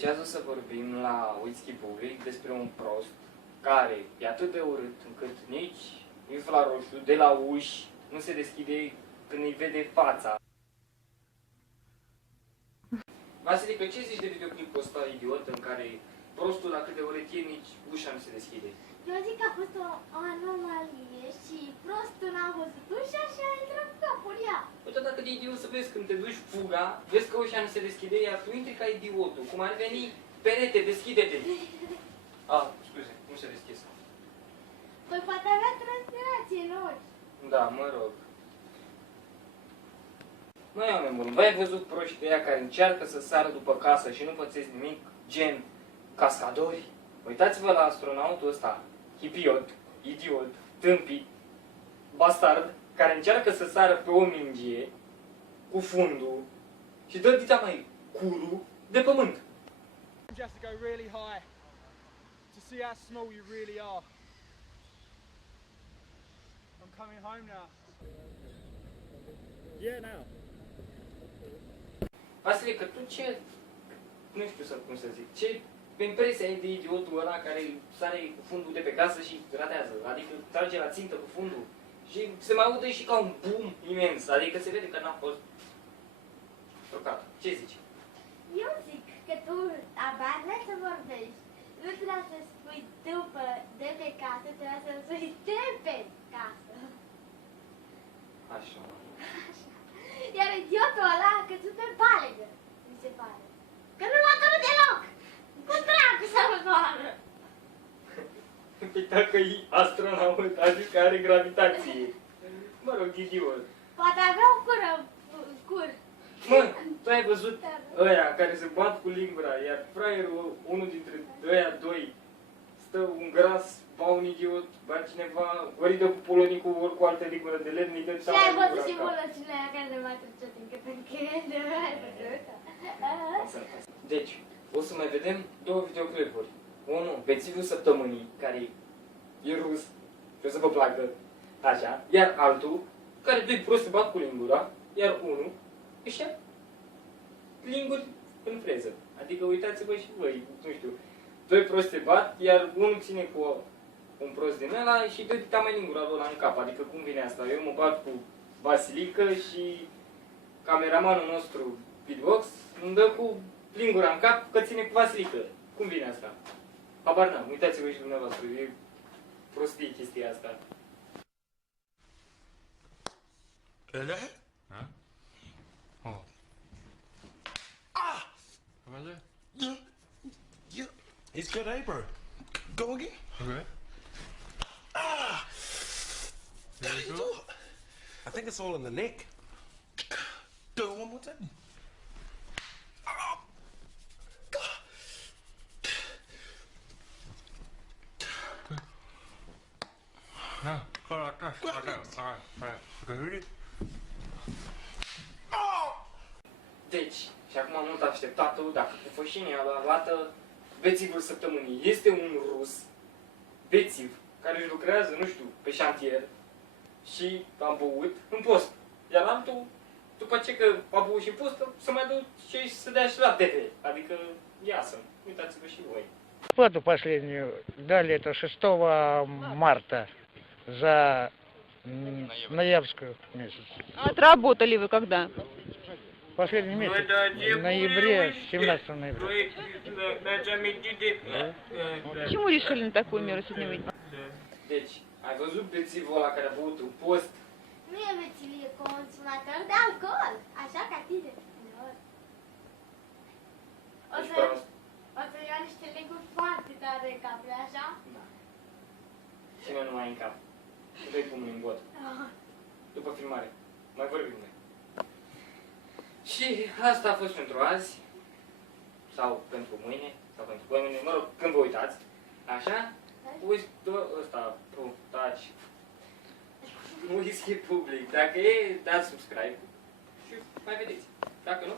Deci azi o să vorbim la Whisky Public despre un prost care e atât de urât încât nici infraroșu de la uși nu se deschide când îi vede fața. Vasilica, ce zici de videoclipul ăsta idiot în care prostul la câte ore e, nici ușa nu se deschide? Eu zic că a fost o anomalie și prostul n-a văzut ușa și a intrat cu capul ea. Uite, dacă de idiot să vezi când te duci fuga, vezi că ușa nu se deschide, iar tu intri ca idiotul, cum ar veni, perete, deschide-te! Ah, scuze, nu se deschise. Păi poate avea transpirație în ochi. Da, mă rog. Măi, oameni buni, v-ai văzut proștii ăia care încearcă să sară după casă și nu pățesc nimic, gen cascadori? Uitați-vă la astronautul ăsta, hipiot, idiot, tâmpit, bastard, care încearcă să sară pe o mingie cu fundul și dă dita mai curu de pământ. You have to go really high to see how small you really are. I'm coming home now. Yeah, now. Vasilica, tu ce, nu știu cum să zic, ce impresia ai de idiotul ăla care sare cu fundul de pe casă și ratează? Adică trage la țintă cu fundul și se mai aude și ca un boom imens, adică se vede că n-a fost trucat. Ce zici? Eu zic că tu abia vrei să vorbești. Nu trebuia să spui după de pe casă, trebuia să spui de pe casă. Așa. Iar idiotul ăla a căzut pe palegă, mi se pare. Că nu l-a cărut deloc! Cu dracu să mă doară! Păi dacă e astronaut, adică are gravitație. Mă rog, idiot. Poate avea o cur. Mă, tu ai văzut ăia care se bat cu lingura, iar fraierul, unul dintre ăia doi, stă un gras, ba un idiot, ba cineva, ori dă cu polonicul, ori cu altă lingură de lemn, îi dă Și ai văzut și bolăcile aia care ne mai trece din cât în cât, ai văzut? Deci, o să mai vedem două videoclipuri. Unul, bețivul săptămânii, care e rus și o să vă placă, așa, iar altul, care doi prost se bat cu lingura, iar unul își ia linguri în freză. Adică uitați-vă și voi, nu știu, doi prost se bat, iar unul ține cu un prost din ăla și dă dita mai lingura lui ăla în cap. Adică cum vine asta? Eu mă bat cu Vasilica și cameramanul nostru Beatbox îmi dă cu lingura în cap că ține cu Vasilica. Cum vine asta? Habar n-am, uitați-vă și dumneavoastră, e prostie chestia asta. Öyle? Ha? Oh. Ah! What was it? Yeah. It's good, eh, bro? Go again. Okay. Ah! There you There you go. go. I think it's all in the neck. Do it one more time. Ah! No, go like this. Like that. Alright. Okay, ready? Deci, și acum mult așteptatul, dacă Pufășini a luat bețivul săptămânii. Este un rus, bețiv, care își lucrează, nu știu, pe șantier și a băut în post. Iar altul, după ce că a băut și în post, să mai duce și să dea și la TV. Adică, iasă, uitați-vă și voi. Плату последнюю дали это 6 марта за ноябрьскую месяц. Отработали вы когда? Последний месяц, в ноябре, 17 ноября. Почему решили на такую меру сегодня выйти? Deci, ai văzut bețivul ăla care a băut în post? Nu e vețilie consumator de alcool, așa ca tine. O să ia niște linguri foarte tare în cap, nu așa? Da. Cine nu mai în cap? Dă-i pumnul în bot. După filmare. Mai vorbim noi. Și asta a fost pentru azi. Sau pentru mâine. Sau pentru mâine. Mă rog, când vă uitați. Așa? Uite ăsta. Taci. Whisky Public. Dacă e, dați subscribe. Și mai vedeți. Dacă nu...